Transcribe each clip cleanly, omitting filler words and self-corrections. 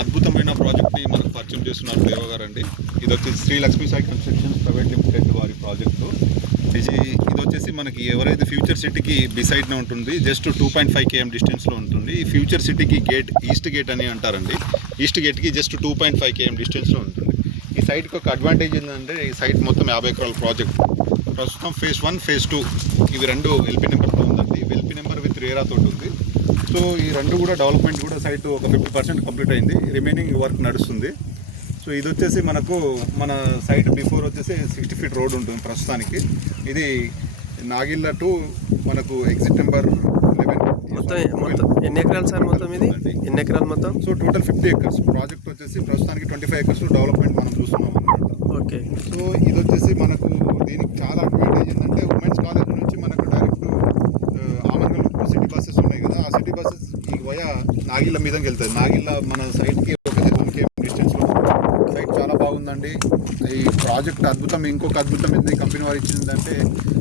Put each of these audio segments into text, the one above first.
అద్భుతమైన ప్రాజెక్ట్ని మనకు పరిచయం చేస్తున్నారు దేవ గారు అండి. ఇది వచ్చేసి Shri Lakshmi Sai Constructions Private Limited వారి ప్రాజెక్టు. ఇది వచ్చేసి మనకి ఎవరైతే ఫ్యూచర్ సిటీకి బిసైడ్నే ఉంటుంది, జస్ట్ 2.5 km డిస్టెన్స్లో ఉంటుంది. ఈ ఫ్యూచర్ సిటీకి గేట్ ఈస్ట్ గేట్ అని అంటారండి. ఈస్ట్ గేట్కి జస్ట్ 2.5 km డిస్టెన్స్లో ఉంటుంది. ఈ సైట్కి ఒక అడ్వాంటేజ్ ఏంటంటే ఈ సైట్ మొత్తం 50 ఎకరాల ప్రాజెక్ట్. ప్రస్తుతం phase 1, phase 2 ఇవి రెండు ఎల్పీ నెంబర్తో ఉందండి. ఎల్పీ నెంబర్ విత్ రేరా తోటి ఉంది. సో ఈ రెండు కూడా డెవలప్మెంట్ కూడా సైట్ ఒక 50% కంప్లీట్ అయింది, రిమైనింగ్ వర్క్ నడుస్తుంది. సో ఇది వచ్చేసి మనకు మన సైట్ బిఫోర్ వచ్చేసి 60 feet రోడ్ ఉంటుంది ప్రస్తుతానికి. ఇది నాగిళ్ళ టు మనకు ఎగ్జిట్ నెంబర్ 11. మొత్తం ఎన్ని ఎకరాలు సార్? మొత్తం ఇది ఎన్ని ఎకరాలు మొత్తం? సో టోటల్ 50 acres ప్రాజెక్ట్ వచ్చేసి ప్రస్తుతానికి 25 acres డెవలప్మెంట్ మనం చూస్తున్నాం అన్నమాట. ఓకే. సో ఇది వచ్చేసి మనకు దీనికి చాలా అడ్వాంటేజ్ ఏంటంటే ఉమెన్స్ కాలేజ్ నుంచి మనకు డైరెక్ట్ ఆమన్గల్ సిటీ బస్సెస్ ఉన్నాయి కదా, ఆ సిటీ బస్సెస్ ఈ వయా నాగిళ్ళ మీదకి వెళ్తుంది. నాగిళ్ళ మన సైట్కి ఒక 1 km డిస్టెన్స్లో సైట్ చాలా బాగుందండి. ఈ ప్రాజెక్ట్ అద్భుతం. ఇంకొక అద్భుతం ఏంది కంపెనీ వారు ఇచ్చిందంటే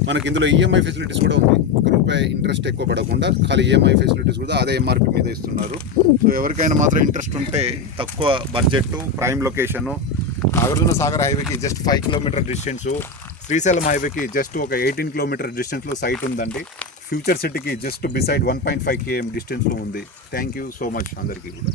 మనకి ఇందులో ఈఎంఐ ఫెసిలిటీస్ కూడా ఉంది. ₹1 ఇంట్రెస్ట్ ఎక్కువ పడకుండా ఖాళీ ఈఎంఐ ఫెసిలిటీస్ కూడా అదే ఎంఆర్పి మీద ఇస్తున్నారు. సో ఎవరికైనా మాత్రం ఇంట్రెస్ట్ ఉంటే తక్కువ budget, prime location, Nagarjuna Sagar హైవేకి జస్ట్ 5 kilometer డిస్టెన్సు, శ్రీశైలం హైవేకి జస్ట్ ఒక 18 kilometer డిస్టెన్స్లో సైట్ ఉందండి. ఫ్యూచర్ సిటీకి జస్ట్ బిసైడ్ 1.5 km డిస్టెన్స్లో ఉంది. థ్యాంక్ యూ సో మచ్ అందరికీ కూడా.